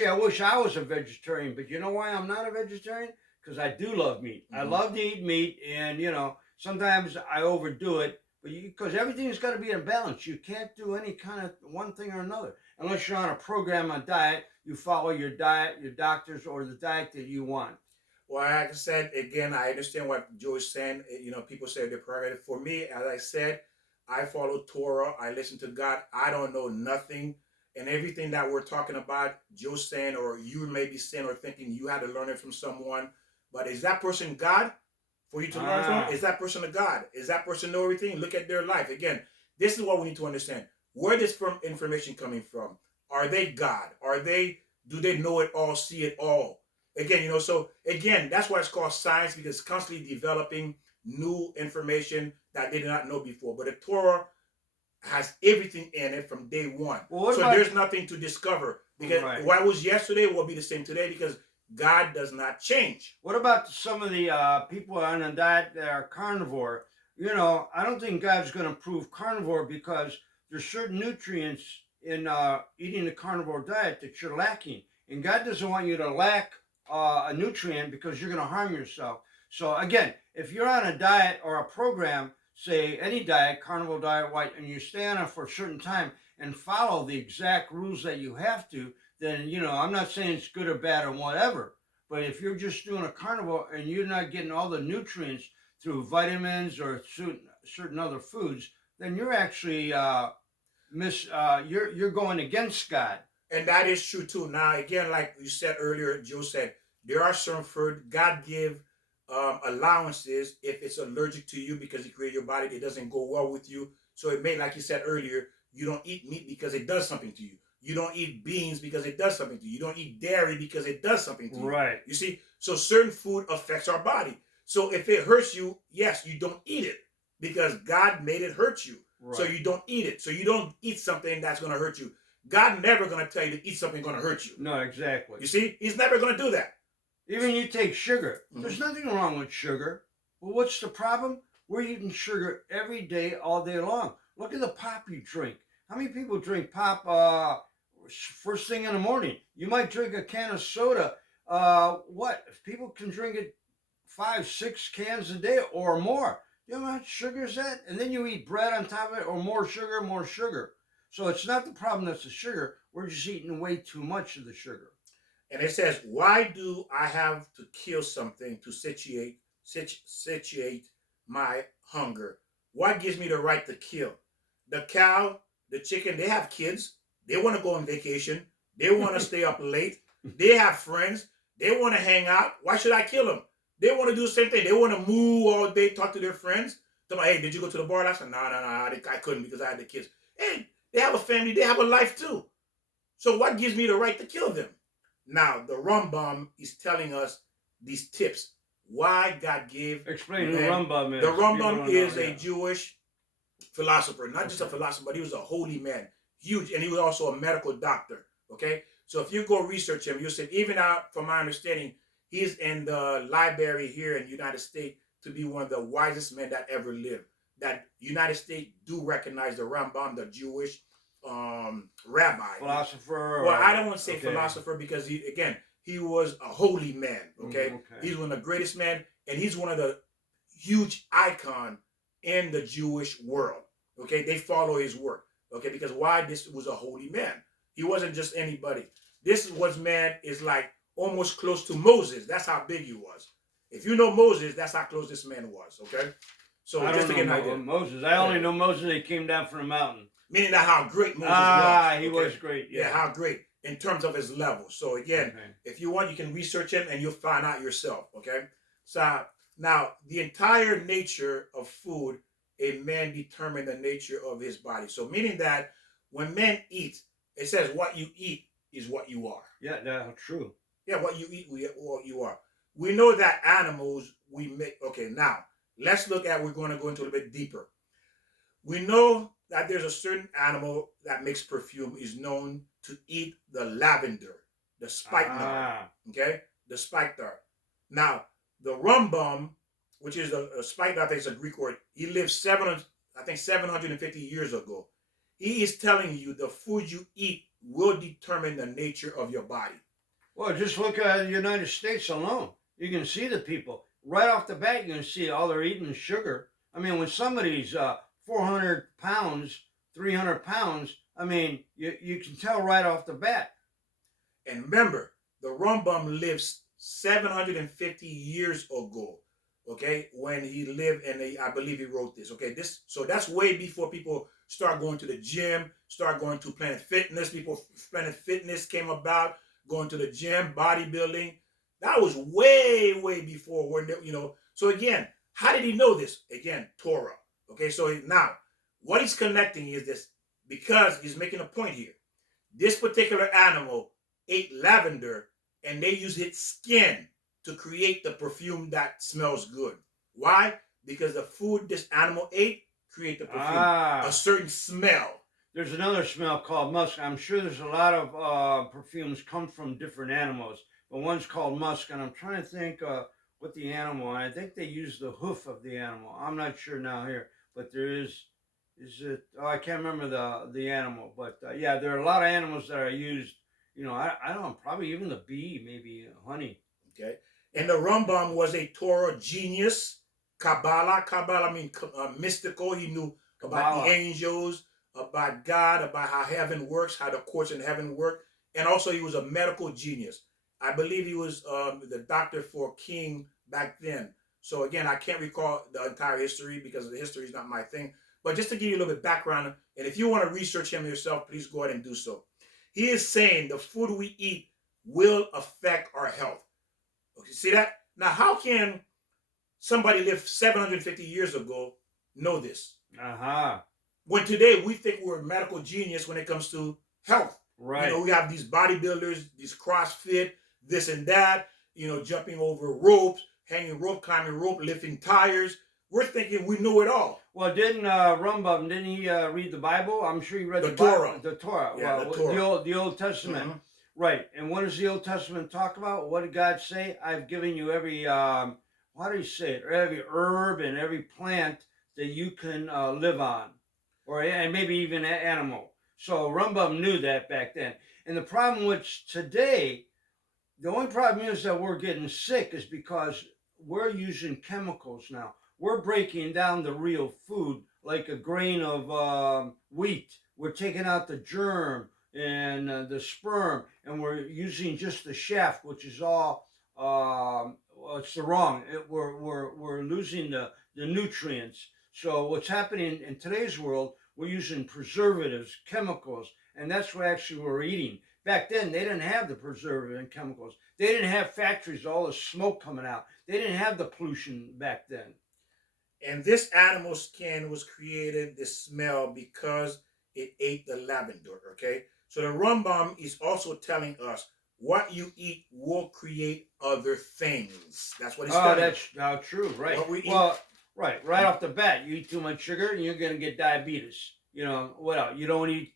Yeah, I wish I was a vegetarian, but you know why I'm not a vegetarian? Because I do love meat. I Hmm. love to eat meat, and sometimes I overdo it. But because everything's got to be in balance, you can't do any kind of one thing or another unless you're on a program on diet. You follow your diet, your doctors, or the diet that you want. Well, like I said again, I understand what Joe is saying. People say they're prerogative. For me, as I said, I follow Torah. I listen to God. I don't know nothing, and everything that we're talking about, Joe's saying, or you may be saying or thinking, you had to learn it from someone. But is that person God for you to learn from? Is Ah, that person a God? Is that person know everything? Look at their life. Again, this is what we need to understand. Where this from information coming from? Are they God? Are they? Do they know it all? See it all? Again, so again, that's why it's called science, because it's constantly developing new information that they did not know before. But the Torah has everything in it from day one. well, what So about there's nothing to discover, because right? what was yesterday will be the same today, because God does not change. What about some of the people on a diet that are carnivore? I don't think God's going to prove carnivore because there's certain nutrients in eating the carnivore diet that you're lacking, and God doesn't want you to lack a nutrient because you're going to harm yourself. So again, if you're on a diet or a program, say any diet, carnivore diet, white, and you stay on it for a certain time and follow the exact rules that you have to, then I'm not saying it's good or bad or whatever, but if you're just doing a carnivore and you're not getting all the nutrients through vitamins or certain other foods, then you're actually you're going against God. And that is true too. Now, again, like you said earlier, Joe said, there are certain food God give allowances if it's allergic to you, because He created your body, it doesn't go well with you. So it may, like you said earlier, you don't eat meat because it does something to you. You don't eat beans because it does something to you. You don't eat dairy because it does something to you. Right. You see, so certain food affects our body. So if it hurts you, yes, you don't eat it because God made it hurt you. So Right. you don't eat it. So you don't eat something that's going to hurt you. God never going to tell you to eat something going to hurt you. No, exactly. You see, He's never going to do that. Even you take sugar. There's Mhm. nothing wrong with sugar. Well, what's the problem? We're eating sugar every day, all day long. Look at the pop you drink. How many people drink pop first thing in the morning? You might drink a can of soda. What? If people can drink it 5, 6 cans a day or more, you know how much sugar is that? And then you eat bread on top of it, or more sugar, more sugar. So it's not the problem that's the sugar. We're just eating way too much of the sugar. And it says, why do I have to kill something to satiate my hunger? What gives me the right to kill? The cow, the chicken, they have kids. They want to go on vacation. They want to stay up late. They have friends. They want to hang out. Why should I kill them? They want to do the same thing. They want to move all day, talk to their friends. Tell them, hey, did you go to the bar last night? No, no, no, I couldn't because I had the kids. Hey, they have a family. They have a life too. So what gives me the right to kill them? Now, the Rambam is telling us these tips. Why God gave Explain who man. Rambam The is. People Rambam don't know. is a Yeah. Jewish philosopher, not just a Okay. philosopher, but he was a holy man, huge, and he was also a medical doctor. Okay, so if you go research him, you'll see. Even out from my understanding, he's in the library here in the United States to be one of the wisest men that ever lived. That United States do recognize the Rambam, the Jewish rabbi. Philosopher Well, I or don't want to say okay. philosopher because he was a holy man. Okay, Okay. he's one of the greatest men, and he's one of the huge icon in the Jewish world. Okay, they follow his work. Okay, because why? This was a holy man. He wasn't just anybody. This was man is like almost close to Moses. That's how big he was. If you know Moses, that's how close this man was. Okay, so I just don't to know get an idea. Moses. I Yeah, only know Moses. He came down from the mountain. meaning that how great Moses was. Ah, he Okay, was great. yeah, Yeah. how great in terms of his level. So again, Okay. if you want, you can research him and you'll find out yourself. Okay, so now the entire nature of food, a man determined the nature of his body. So meaning that when men eat, it says what you eat is what you are. Yeah, that's true. Yeah, what you eat, what you are. We know that animals we make. Okay, now let's look at. We're going to go into a little bit deeper. We know that there's a certain animal that makes perfume is known to eat the lavender, the spikenard. Ah. Okay, the spikenard. Now, the Rambam, which is a spikenard, I think it's a Greek word. He lived 750 years ago. He is telling you the food you eat will determine the nature of your body. Well, just look at the United States alone. You can see the people right off the bat. You can see all they're eating is sugar. I mean, when somebody's 400 pounds, 300 pounds, I mean, you can tell right off the bat. And remember, the Rambam lives 750 years ago. Okay, when he lived, and I believe he wrote this. Okay, so that's way before people start going to the gym, start going to Planet Fitness. People, Planet Fitness came about, going to the gym, bodybuilding. That was way before when So again, how did he know this? Again, Torah. Okay, so now what he's connecting is this, because he's making a point here. This particular animal ate lavender, and they use its skin to create the perfume that smells good. Why? Because the food this animal ate create the perfume, a certain smell. There's another smell called musk. I'm sure there's a lot of perfumes come from different animals, but one's called musk, and I'm trying to think what the animal. And I think they use the hoof of the animal. I'm not sure now here, but there is. Is it? Oh, I can't remember the animal, but yeah, there are a lot of animals that are used. I don't know, probably even the bee, maybe honey. Okay, and the Rambam was a Torah genius. Kabbalah means mystical. He knew about the angels, about God, about how heaven works, how the courts in heaven work, and also he was a medical genius. I believe he was the doctor for King back then. So again, I can't recall the entire history because the history is not my thing. But just to give you a little bit of background, and if you want to research him yourself, please go ahead and do so. He is saying the food we eat will affect our health. Okay, see that? Now, how can somebody live 750 years ago know this? When today we think we're a medical genius when it comes to health. Right. We have these bodybuilders, these CrossFit, this and that, jumping over ropes, hanging rope, climbing rope, lifting tires. We're thinking we know it all. Well, didn't he read the Bible? I'm sure he read the Torah. The Torah. Yeah, well, the Torah. The Old Testament. Right. And what does the Old Testament talk about? What did God say? I've given you every, how do you say it? Every herb and every plant that you can live on. And maybe even an animal. So Rambam knew that back then. And the problem with today, the only problem is that we're getting sick is because we're using chemicals now. We're breaking down the real food like a grain of wheat. We're taking out the germ and the sperm, and we're using just the shaft, which is all it's the wrong. We're losing the nutrients. So what's happening in today's world? We're using preservatives, chemicals, and that's what actually we're eating. Back then, they didn't have the preservative and chemicals. They didn't have factories, all the smoke coming out. They didn't have the pollution back then. And this animal skin was created, this smell, because it ate the lavender, okay? So the Rambam is also telling us what you eat will create other things. That's what he's telling us. That's true, right. What we eat. Well, right off the bat, you eat too much sugar and you're going to get diabetes. What else? You don't eat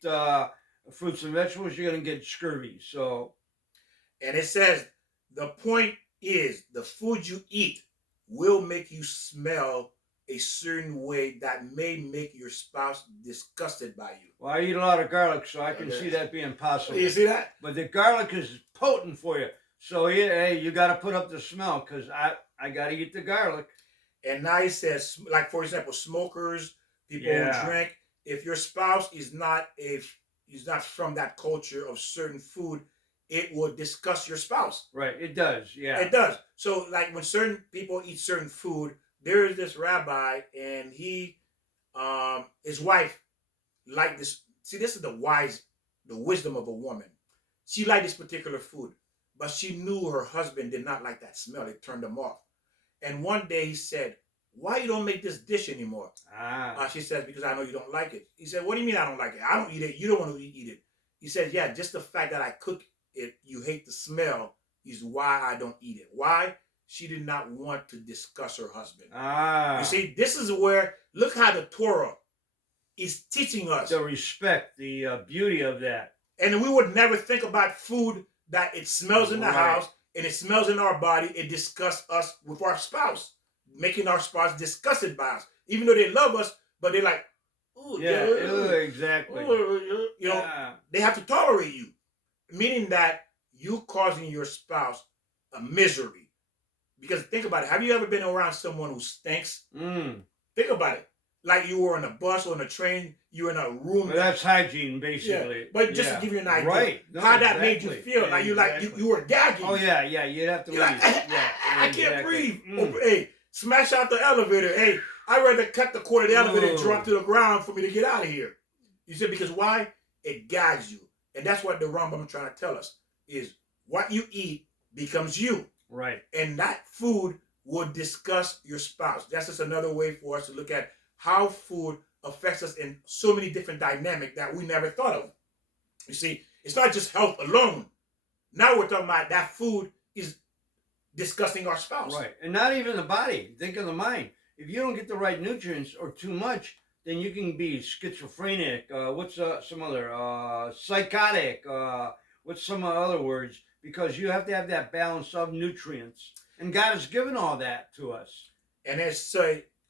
fruits and vegetables, you're going to get scurvy. So, and it says, the point is the food you eat will make you smell a certain way that may make your spouse disgusted by you. Well, I eat a lot of garlic, so I can see that being possible. You see that? But the garlic is potent for you. So, hey, you got to put up the smell because I got to eat the garlic. And now he says, like, for example, smokers, people who drink, if your spouse is not from that culture of certain food, it will disgust your spouse. Right, it does, yeah. It does. So, like, when certain people eat certain food, there is this rabbi, and his wife liked this. See, this is the wisdom of a woman. She liked this particular food, but she knew her husband did not like that smell. It turned him off. And one day he said, "Why you don't make this dish anymore?" She said, "Because I know you don't like it." He said, "What do you mean I don't like it? I don't eat it. You don't want to eat it." He said, "Yeah, just the fact that I cook it, you hate the smell, is why I don't eat it." Why? She did not want to discuss her husband. You see, this is where, look how the Torah is teaching us. The respect, the beauty of that. And we would never think about food that it smells in the house and it smells in our body. It disgusts us with our spouse, making our spouse disgusted by us. Even though they love us, but they're like, ooh, exactly. They have to tolerate you. Meaning that you causing your spouse a misery. Because think about it. Have you ever been around someone who stinks? Mm. Think about it. Like you were on a bus or on a train, you're in a room. Well, that's hygiene, Yeah. basically. But just to Yeah. give you an idea, Right. No, how that made you exactly. feel. Like you Exactly. you were gagging. Oh yeah, yeah. You'd have to You're leave. like, Yeah, I can't exactly. breathe. Mm. Hey, smash out the elevator. Hey, I'd rather cut the cord of the elevator and Ooh. drop to the ground for me to get out of here. You see, because why? It gags you. And that's what the Rambam is trying to tell us is what you eat becomes you. Right. And that food will disgust your spouse. That's just another way for us to look at how food affects us in so many different dynamics that we never thought of. You see, it's not just health alone. Now we're talking about that food is disgusting our spouse. Right. And not even the body. Think of the mind. If you don't get the right nutrients or too much, then you can be schizophrenic. What's some other psychotic? What's some other words? Because you have to have that balance of nutrients, and God has given all that to us. And it's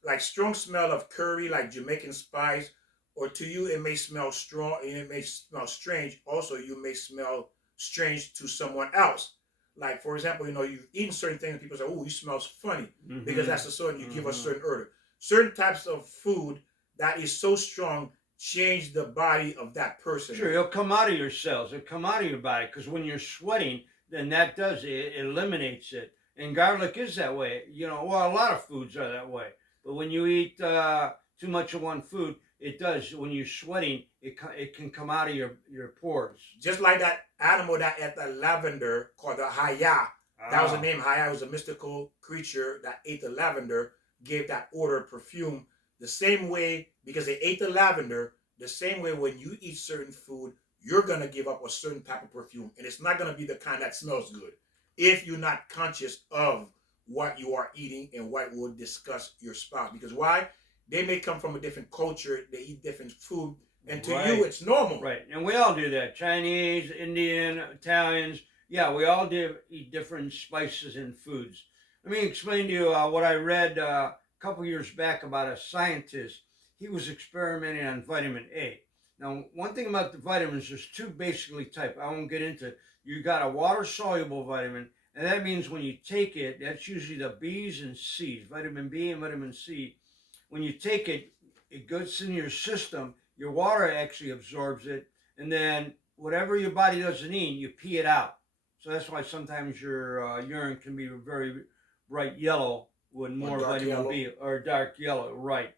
like strong smell of curry, like Jamaican spice, or to you it may smell strong and it may smell strange. Also, you may smell strange to someone else. Like for example, you've eaten certain things, and people say, "Oh, you smells funny," because that's a certain you give a certain odor. Certain types of food that is so strong change the body of that person. Sure, it'll come out of your cells. It'll come out of your body because when you're sweating, then that does it eliminates it. And garlic is that way. Well, a lot of foods are that way. But when you eat too much of one food, it does. When you're sweating, it can come out of your pores. Just like that animal that ate the lavender called the Haya. That was the Ah, name. Haya was a mystical creature that ate the lavender, gave that odor of perfume. The same way, because they ate the lavender, the same way when you eat certain food, you're going to give up a certain type of perfume. And it's not going to be the kind that smells good if you're not conscious of what you are eating and what will disgust your spouse. Because why? They may come from a different culture, they eat different food, and to right. you it's normal. Right. And we all do that. Chinese, Indian, Italians. Yeah, we all eat different spices and foods. Let me explain to you what I read a couple years back about a scientist. He was experimenting on vitamin A. Now, one thing about the vitamins, there's two basically type. I won't get into it. You got a water-soluble vitamin, and that means when you take it, that's usually the B's and C's, vitamin B and vitamin C. When you take it, it goes in your system. Your water actually absorbs it, and then whatever your body doesn't need, you pee it out. So that's why sometimes your urine can be very bright yellow with more vitamin yellow. B or dark yellow, right?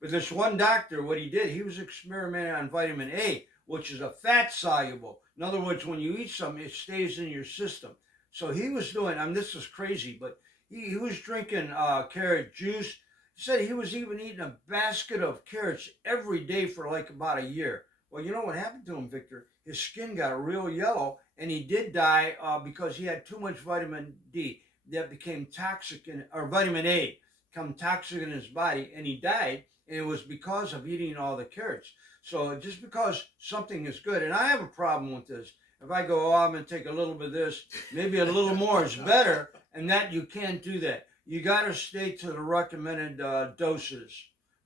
But this one doctor, what he did, he was experimenting on vitamin A, which is a fat soluble. In other words, when you eat something, it stays in your system. So he was doing, this is crazy, but he was drinking carrot juice. He said he was even eating a basket of carrots every day for like about a year. Well, you know what happened to him, Victor? His skin got real yellow, and he did die because he had too much vitamin D that became toxic, or vitamin A become toxic in his body, and he died. And it was because of eating all the carrots. So just because something is good, and I have a problem with this. If I go, oh, I'm going to take a little bit of this, maybe a little more is better, and that you can't do that. You got to stay to the recommended doses.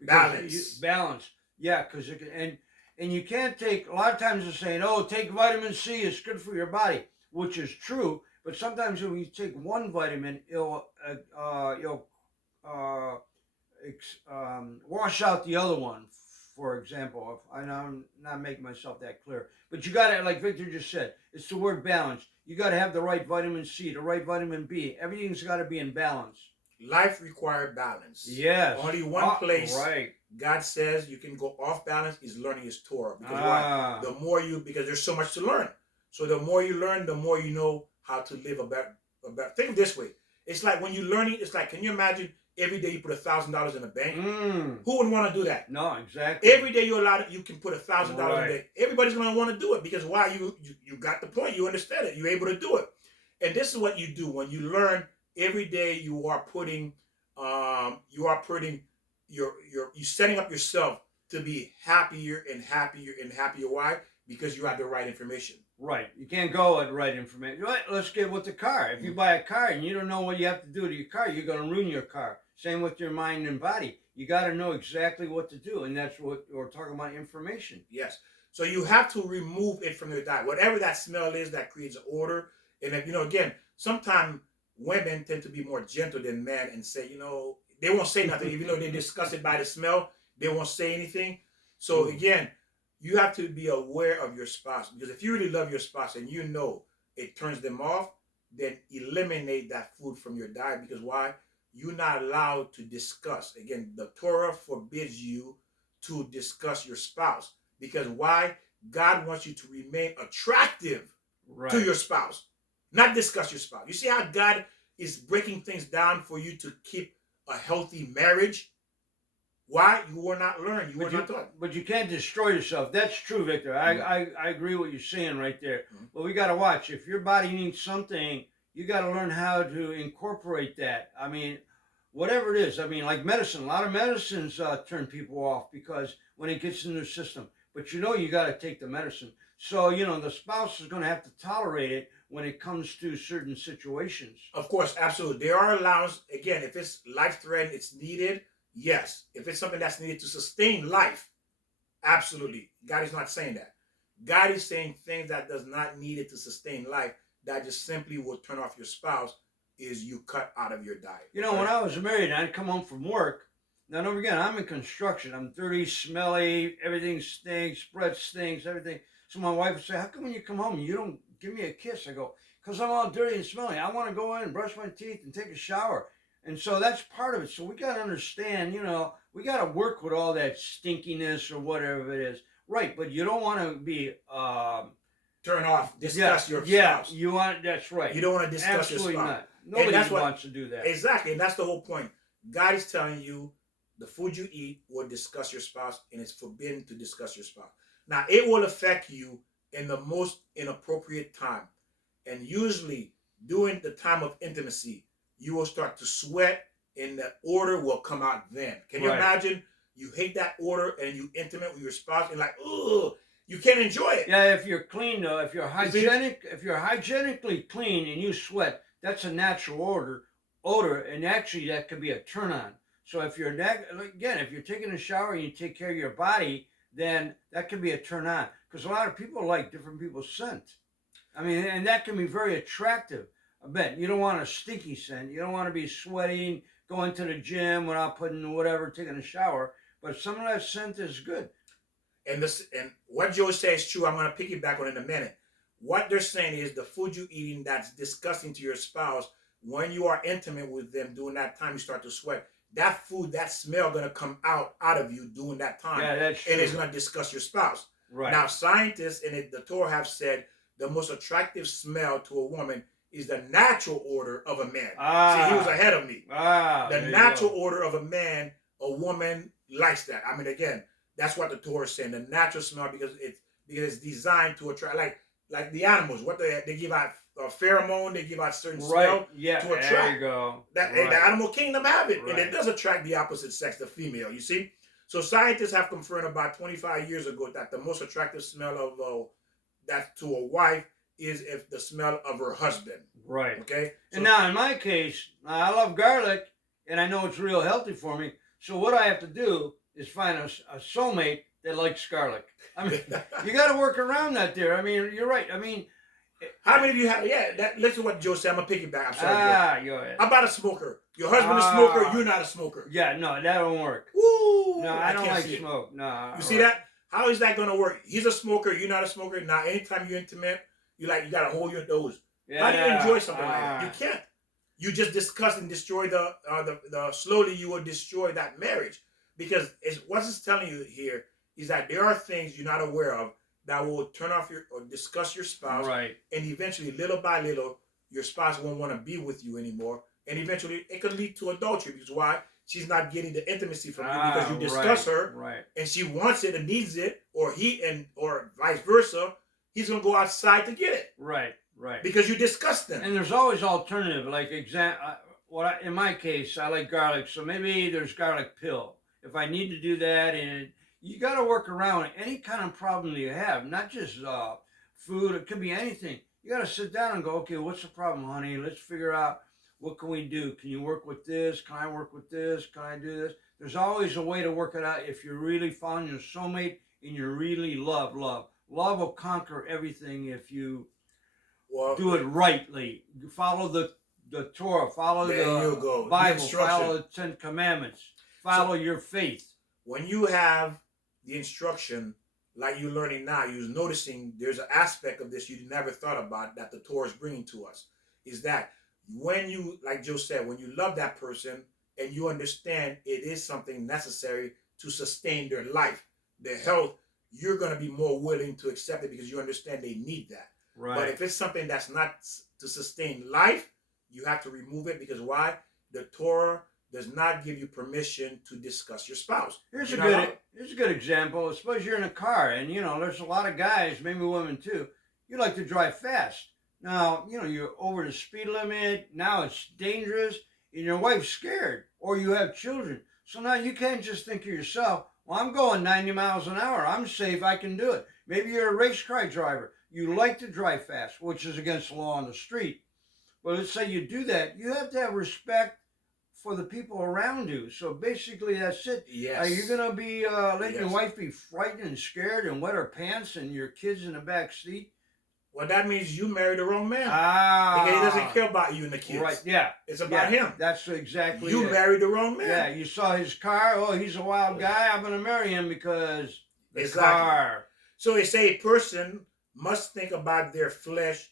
Balance. Yeah, because and you can't take. A lot of times they're saying, "Oh, take vitamin C; it's good for your body," which is true. But sometimes when you take one vitamin, it'll wash out the other one. For example, if I'm not making myself that clear, but you got to, like Victor just said, it's the word balance. You got to have the right vitamin C, the right vitamin B. Everything's got to be in balance. Life required balance. Yes. Only one place. Right. God says you can go off balance is learning His Torah. Because why? The more because there's so much to learn. So the more you learn, the more you know how to live a better. Think of this way. It's like when you're learning. It's like, can you imagine? Every day you put $1,000 in the bank. Who would want to do that? No, exactly. Every day you can put $1,000 in the bank. Everybody's going to want to do it because why? You got the point. You understand it. You're able to do it. And this is what you do when you learn. Every day you are putting you setting up yourself to be happier and happier and happier. Why? Because you have the right information. Right. You can't go with the right information. Right. Let's get with the car. If you buy a car and you don't know what you have to do to your car, you're going to ruin your car. Same with your mind and body. You got to know exactly what to do. And that's what we're talking about, information. Yes. So you have to remove it from your diet. Whatever that smell is that creates an odor, And if, again, sometimes women tend to be more gentle than men and say, they won't say nothing, even though they discuss it by the smell, they won't say anything. So again, you have to be aware of your spouse, because if you really love your spouse and it turns them off, then eliminate that food from your diet. Because why? You're not allowed to discuss. Again, the Torah forbids you to discuss your spouse. Because why? God wants you to remain attractive to your spouse, not discuss your spouse. You see how God is breaking things down for you to keep a healthy marriage? Why? You were not learned. You were not taught. But you can't destroy yourself. That's true, Victor. I agree with what you're saying right there. But we got to watch. If your body needs something, you got to learn how to incorporate that. I mean, whatever it is. I mean, like medicine. A lot of medicines turn people off because when it gets in their system. But you got to take the medicine. So, the spouse is going to have to tolerate it when it comes to certain situations. Of course, absolutely. There are allowances. Again, if it's life-threatening, it's needed. Yes. If it's something that's needed to sustain life, absolutely. God is not saying that. God is saying things that does not need it to sustain life, that just simply will turn off your spouse, is you cut out of your diet. When I was married, I'd come home from work. Now, don't forget, I'm in construction. I'm dirty, smelly, everything stinks, bread stinks, everything. So my wife would say, how come when you come home, you don't give me a kiss? I go, because I'm all dirty and smelly. I want to go in and brush my teeth and take a shower. And so that's part of it. So we got to understand, we got to work with all that stinkiness or whatever it is. Right, but you don't want to be... turn off, discuss your spouse. Yeah, that's right. You don't want to discuss Absolutely your spouse. Not. Nobody wants to do that. Exactly, and that's the whole point. God is telling you the food you eat will discuss your spouse, and it's forbidden to discuss your spouse. Now, it will affect you in the most inappropriate time. And usually, during the time of intimacy, you will start to sweat, and the odor will come out then. Can you imagine? You hate that odor, and you intimate with your spouse, and ugh, you can't enjoy it. Yeah, if you're clean though, if you're hygienically clean and you sweat, that's a natural odor, and actually that could be a turn on. So if you're if you're taking a shower and you take care of your body, then that can be a turn on. Because a lot of people like different people's scent. I mean, and that can be very attractive. I bet you don't want a stinky scent. You don't want to be sweating, going to the gym without taking a shower. But some of that scent is good. And what Joe says is true. I'm going to piggyback on it in a minute. What they're saying is the food you're eating that's disgusting to your spouse, when you are intimate with them during that time, you start to sweat. That food, that smell going to come out of you during that time. Yeah, that's true. And it's going to disgust your spouse. Right. Now, scientists and the Torah have said the most attractive smell to a woman is the natural odor of a man. See, he was ahead of me. The natural odor of a man, a woman likes that. I mean, again, that's what the Torah is saying. The natural smell, because it's designed to attract, like the animals. What they give out a pheromone, they give out certain smell to attract. There you go. The animal kingdom have it, and it does attract the opposite sex, the female. You see, so scientists have confirmed about 25 years ago that the most attractive smell of that to a wife is if the smell of her husband. Right. Okay. So, and now in my case, I love garlic, and I know it's real healthy for me. So what I have to do is find a soulmate that likes garlic. I mean, you got to work around that there. I mean, you're right. I mean, how many of you have? Yeah, listen to what Joe said. I'm gonna piggyback. I'm sorry. Go ahead. How about a smoker? Your husband is a smoker. You're not a smoker. Yeah, no, that won't work. Woo! No, I don't like smoke. No. You see that? How is that gonna work? He's a smoker. You're not a smoker. Now, anytime you're intimate, you gotta hold your nose. Yeah. How do you enjoy something like that? You can't. You just discuss and destroy the slowly you will destroy that marriage, because what it's telling you here is that there are things you're not aware of that will turn off or disgust your spouse, right? And eventually, little by little, your spouse won't want to be with you anymore, and eventually, it could lead to adultery. Because why? She's not getting the intimacy from you because you discuss her, right? And she wants it and needs it, or or vice versa. He's gonna go outside to get it, right? Because you discussed them. And there's always alternative. Like in my case, I like garlic, so maybe there's garlic pill if I need to do that. And you got to work around any kind of problem you have, not just food. It could be anything. You got to sit down and go, okay, what's the problem, honey? Let's figure out what can we do. Can you work with this? Can I work with this? Can I do this? There's always a way to work it out if you really found your soulmate and you really love. Love will conquer everything if you Well, do it rightly. Follow the Torah, follow there you the go. The Bible, instruction. follow the Ten Commandments, follow your faith. When you have the instruction like you're learning now, you're noticing there's an aspect of this you never thought about that the Torah is bringing to us. Is that when you, like Joe said, when you love that person and you understand it is something necessary to sustain their life, their health, you're going to be more willing to accept it because you understand they need that. Right. But if it's something that's not to sustain life, you have to remove it because why? The Torah does not give you permission to discuss your spouse. Here's You're a not good allowed. here's a good example. Suppose you're in a car and there's a lot of guys, maybe women too. You like to drive fast. Now, you're over the speed limit. Now it's dangerous and your wife's scared or you have children. So now you can't just think of yourself, well, I'm going 90 miles an hour. I'm safe. I can do it. Maybe you're a race car driver. You like to drive fast, which is against the law on the street. But let's say you do that. You have to have respect for the people around you. So basically, that's it. Yes. Are you gonna be letting your Yes. wife be frightened and scared and wet her pants and your kids in the back seat? Well, that means you married the wrong man. Ah, Because he doesn't care about you and the kids. right? Yeah, It's about him. That's exactly You it. married the wrong man. Yeah, you saw his car. Oh, he's a wild guy. I'm gonna marry him because the Exactly. car. So it's a person must think about their flesh.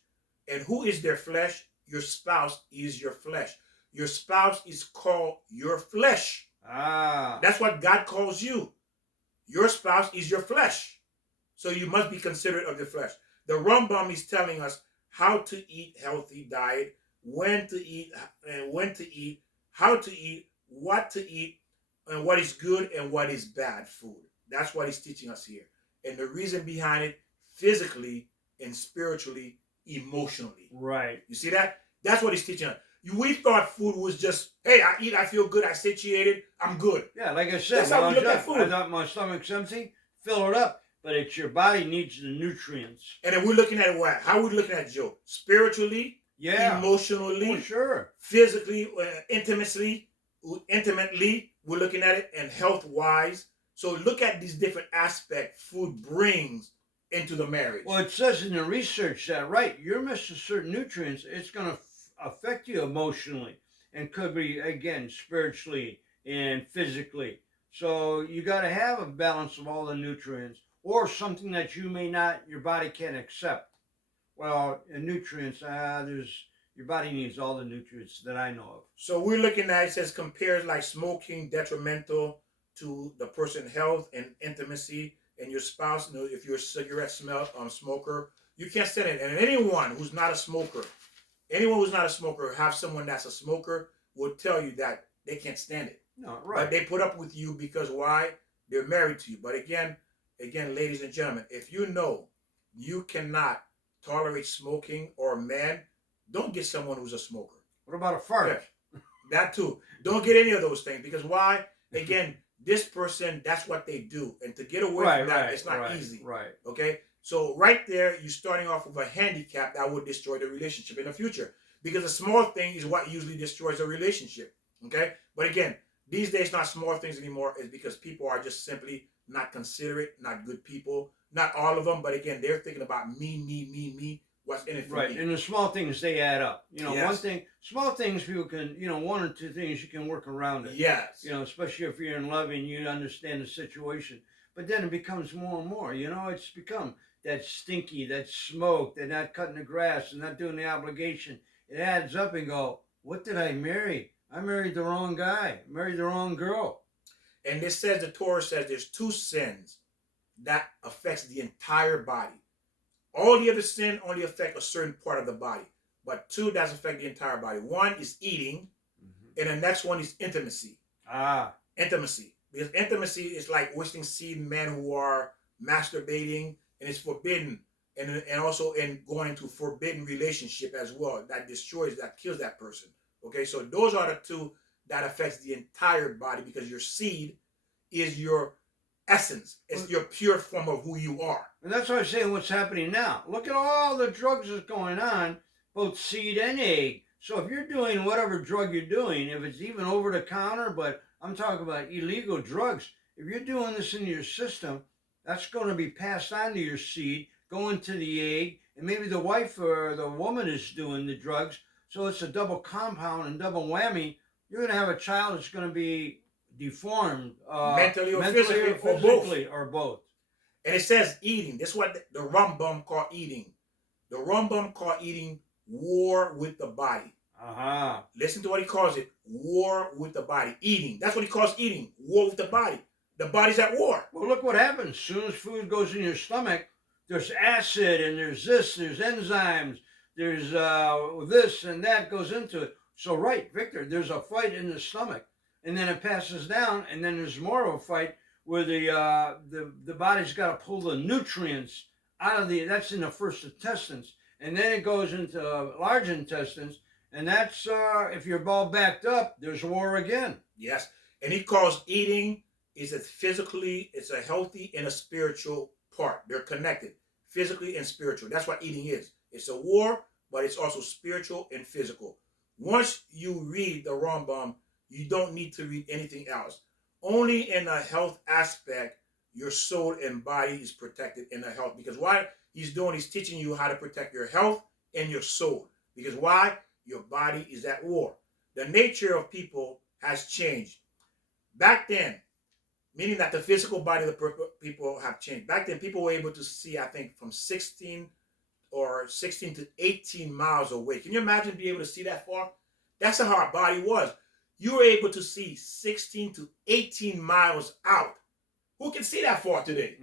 And who is their flesh? Your spouse is your flesh. Your spouse is called your flesh. Ah, That's what God calls you. Your spouse is your flesh. So you must be considerate of your flesh. The Rambam is telling us how to eat healthy diet, when to eat, and when to eat, how to eat, what to eat, and what is good and what is bad food. That's what he's teaching us here. And the reason behind it, physically and spiritually, emotionally. right. You see that? That's what he's teaching us. We thought food was just, hey, I eat, I feel good, I satiated, I'm good. Yeah, like I said, That's how we when I look was at young, food. I thought my stomach's empty. Fill it up, but it's your body needs the nutrients. And then we're looking at what? How are we looking at Joe? Spiritually, Yeah, emotionally, for sure. physically, intimately, we're looking at it, and health-wise. So look at these different aspects food brings into the marriage. Well, it says in the research that, right, you're missing certain nutrients. It's going to affect you emotionally and could be, again, spiritually and physically. So you got to have a balance of all the nutrients or something that you may not, your body can't accept. Well, in nutrients, your body needs all the nutrients that I know of. So we're looking at, it says, compares like smoking detrimental to the person's health and intimacy and your spouse. If you're a cigarette smoker, you can't stand it. And anyone who's not a smoker, have someone that's a smoker will tell you that they can't stand it. No, right. But they put up with you because why? They're married to you. But again, ladies and gentlemen, if you know you cannot tolerate smoking or a man, don't get someone who's a smoker. What about a fart? Yeah, that too. Don't get any of those things because why? Again, this person, that's what they do. And to get away from that, it's not easy. Right. Okay? So right there, you're starting off with a handicap that would destroy the relationship in the future. Because a small thing is what usually destroys a relationship. Okay? But again, these days, not small things anymore. Is because people are just simply not considerate, not good people. Not all of them, but again, they're thinking about me. What's in it for me? And the small things, they add up. Yes. One thing, small things people can, one or two things you can work around it. Yes. Especially if you're in love and you understand the situation. But then it becomes more and more, it's become that stinky, that smoke, they're not cutting the grass, they're not doing the obligation. It adds up and go, what did I marry? I married the wrong guy, married the wrong girl. And this says, the Torah says there's two sins that affects the entire body. All the other sin only affect a certain part of the body. But two that affect the entire body. One is eating, and the next one is intimacy. Intimacy. Because intimacy is like wasting seed in men who are masturbating, and it's forbidden. And also in going into forbidden relationship as well. That destroys, that kills that person. Okay, so those are the two that affects the entire body because your seed is your essence. It's your pure form of who you are. And that's why I'm saying what's happening now. Look at all the drugs that's going on, both seed and egg. So if you're doing whatever drug you're doing, if it's even over the counter, but I'm talking about illegal drugs, if you're doing this in your system, that's going to be passed on to your seed, go into the egg, and maybe the wife or the woman is doing the drugs. So it's a double compound and double whammy. You're going to have a child that's going to be deformed, Mentally or mentally physically or or both. physically or both. And it says eating. This is what the Rambam call eating. The Rambam call eating war with the body. Uh-huh. Listen to what he calls it. War with the body. Eating. That's what he calls eating. War with the body. The body's at war. Well, look what happens. As soon as food goes in your stomach, there's acid and there's this, there's enzymes, there's this and that goes into it. So, right, Victor, there's a fight in the stomach, and then it passes down, and then there's more of a fight where the body's got to pull the nutrients out of that's in the first intestines, and then it goes into large intestines, and that's if you're all backed up, there's war again. Yes, and he calls eating is it's a healthy and a spiritual part. They're connected, physically and spiritual. That's what eating is. It's a war, but it's also spiritual and physical. Once you read the Rambam, you don't need to read anything else. Only in a health aspect, your soul and body is protected in the health. Because why he's teaching you how to protect your health and your soul. Because why? Your body is at war. The nature of people has changed. Back then, meaning that the physical body of the people have changed. Back then, people were able to see, I think, from 16 to 18 miles away. Can you imagine being able to see that far? That's how our body was. You were able to see 16 to 18 miles out. Who can see that far today?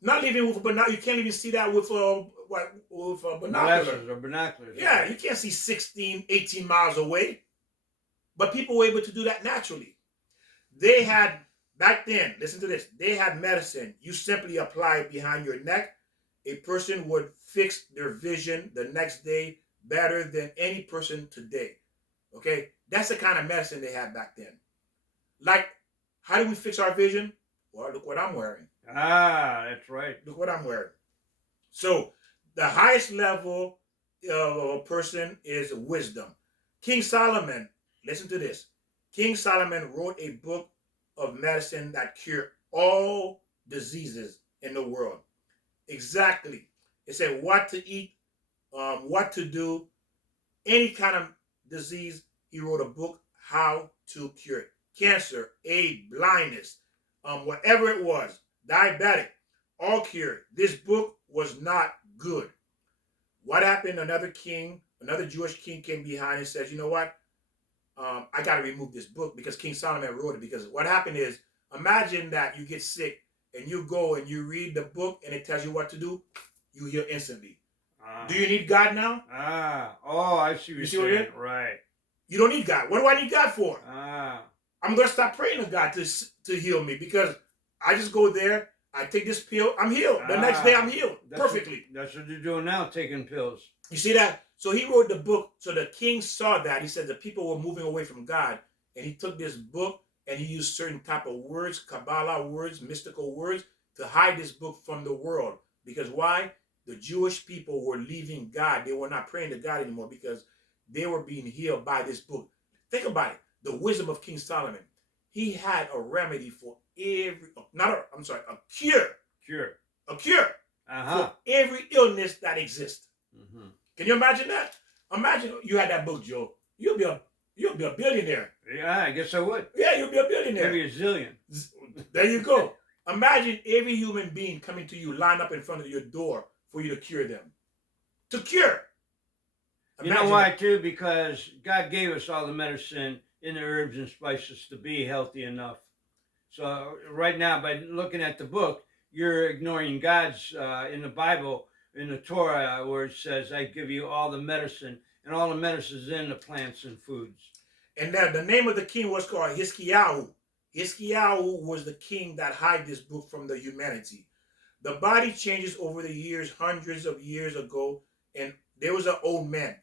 Not even with binoculars. You can't even see that with binoculars. Binoculars. Yeah, you can't see 16, 18 miles away. But people were able to do that naturally. They had, back then, listen to this, they had medicine. You simply apply it behind your neck. A person would fix their vision the next day better than any person today. Okay? That's the kind of medicine they had back then. Like, how do we fix our vision? Well, look what I'm wearing. Ah, that's right. Look what I'm wearing. So, the highest level of a person is wisdom. King Solomon, listen to this. King Solomon wrote a book of medicine that cured all diseases in the world. Exactly. It said what to eat, what to do, any kind of disease. He wrote a book how to cure it. Cancer, AIDS, blindness, whatever it was, diabetic, all cured. This book was not good. What happened? Another Jewish king came behind and says, you know what? I got to remove this book because King Solomon wrote it. Because what happened is, imagine that you get sick and you go and you read the book and it tells you what to do. You heal instantly. Do you need God now? Oh, I see what you're saying. Right. You don't need God. What do I need God for? I'm going to stop praying to God to heal me because I just go there, I take this pill, I'm healed. The next day I'm healed perfectly. That's what you're doing now, taking pills. You see that? So he wrote the book. So the king saw that. He said the people were moving away from God. And he took this book and he used certain type of words, Kabbalah words, mystical words, to hide this book from the world. Because why? The Jewish people were leaving God. They were not praying to God anymore because they were being healed by this book. Think about it. The wisdom of King Solomon. He had a remedy for a cure. A cure for every illness that exists. Can you imagine that? Imagine you had that book, Joe. You'll be a billionaire. Yeah, I guess I would. Yeah, you'll be a billionaire. Maybe a zillion. There you go. Imagine every human being coming to you, lined up in front of your door for you to cure them. To cure. You know why, too? Because God gave us all the medicine in the herbs and spices to be healthy enough. So right now, by looking at the book, you're ignoring God's, in the Bible, in the Torah, where it says, I give you all the medicine, and all the medicine is in the plants and foods. And now the name of the king was called Hiskiyahu. Hiskiyahu was the king that hid this book from the humanity. The body changes over the years, hundreds of years ago, and there was an old man.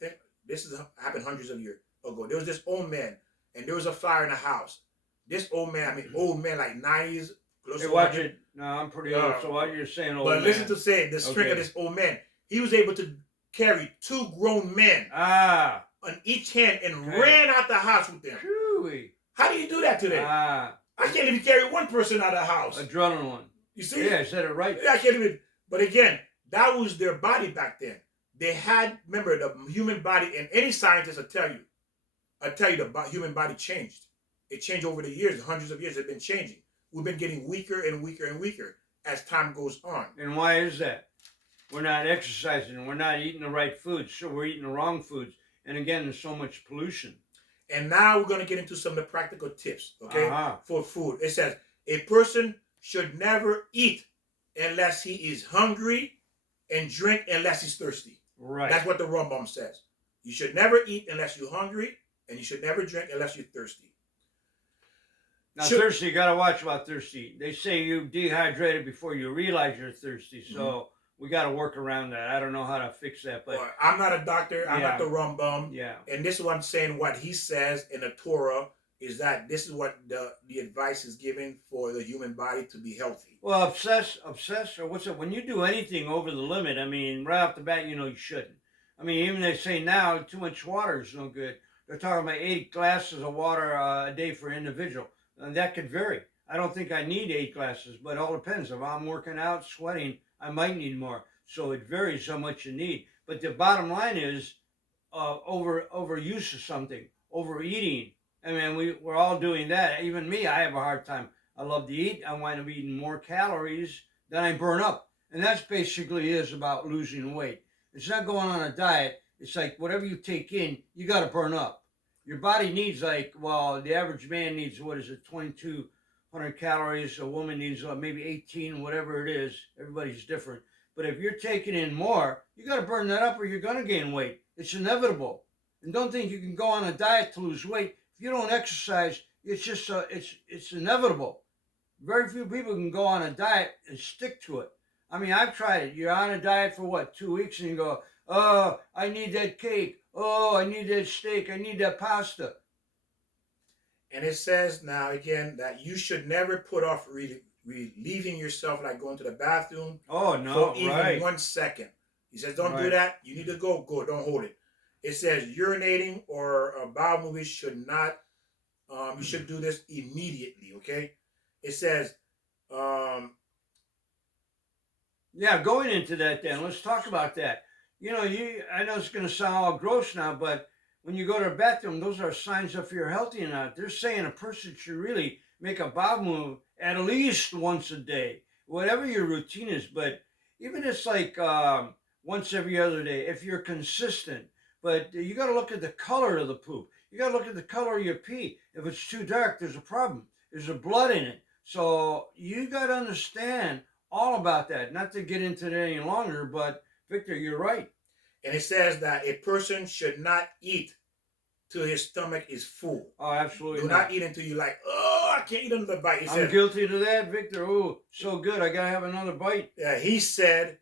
This happened hundreds of years ago. There was this old man, and there was a fire in the house. This old man, old man like 90s. Hey, watch it. No, I'm pretty old, so what you're saying, old man. But listen to say the strength of this old man. He was able to carry 2 grown men on each hand and ran out the house with them. Chewy. How do you do that today? I can't even carry one person out of the house. Adrenaline. You see? Yeah, I said it right. Yeah, I can't even. But again, That was their body back then. They had, remember, the human body, and any scientist will tell you, the human body changed. It changed over the years, hundreds of years. It's been changing. We've been getting weaker and weaker and weaker as time goes on. And why is that? We're not exercising. We're not eating the right foods. So we're eating the wrong foods. And again, there's so much pollution. And now we're going to get into some of the practical tips, okay, Uh-huh. for food. It says a person should never eat unless he is hungry and drink unless he's thirsty. Right. That's what the Rambam says. You should never eat unless you're hungry, and you should never drink unless you're thirsty. Now, thirsty, you got to watch about thirsty. They say you dehydrated before you realize you're thirsty. So we got to work around that. I don't know how to fix that. But Well, I'm not a doctor. I'm not Yeah. the Rambam. yeah. And this is what I'm saying. What he says in the Torah is that this is what the advice is given for the human body to be healthy. Well, obsess, or what's it? When you do anything over the limit, I mean, right off the bat, you know you shouldn't. I mean, even they say now too much water is no good. They're talking about 8 glasses of water a day for an individual. And that could vary. I don't think I need 8 glasses, but it all depends. If I'm working out, sweating, I might need more. So it varies how much you need. But the bottom line is overuse of something, overeating. I mean, we're all doing that. Even me, I have a hard time. I love to eat. I wind up eating more calories than I burn up. And that's basically is about losing weight. It's not going on a diet. It's like whatever you take in, you got to burn up. Your body needs the average man needs, 2,200 calories. A woman needs maybe 18, whatever it is. Everybody's different. But if you're taking in more, you got to burn that up or you're going to gain weight. It's inevitable. And don't think you can go on a diet to lose weight. If you don't exercise, it's just, it's inevitable. Very few people can go on a diet and stick to it. I mean, I've tried it. You're on a diet for 2 weeks and you go, oh, I need that cake. Oh, I need that steak. I need that pasta. And it says now again that you should never put off relieving yourself, like going to the bathroom Oh, no, for even right. 1 second. He says, don't do Right. that. You need to go. Don't hold it. It says urinating or bowel movements should not, you should do this immediately, okay? It says, Yeah, going into that then, let's talk about that. You know, I know it's going to sound all gross now, but when you go to the bathroom, those are signs if you're healthy or not. They're saying a person should really make a bowel move at least once a day, whatever your routine is. But even it's like once every other day, if you're consistent. But you got to look at the color of the poop. You got to look at the color of your pee. If it's too dark, there's a problem. There's a blood in it. So you got to understand all about that. Not to get into it any longer, but Victor, you're right. and it says that a person should not eat till his stomach is full. Oh, absolutely Do not eat until you're like, oh, I can't eat another bite. He I'm said, guilty to that, Victor. Oh, so good. I got to have another bite. he said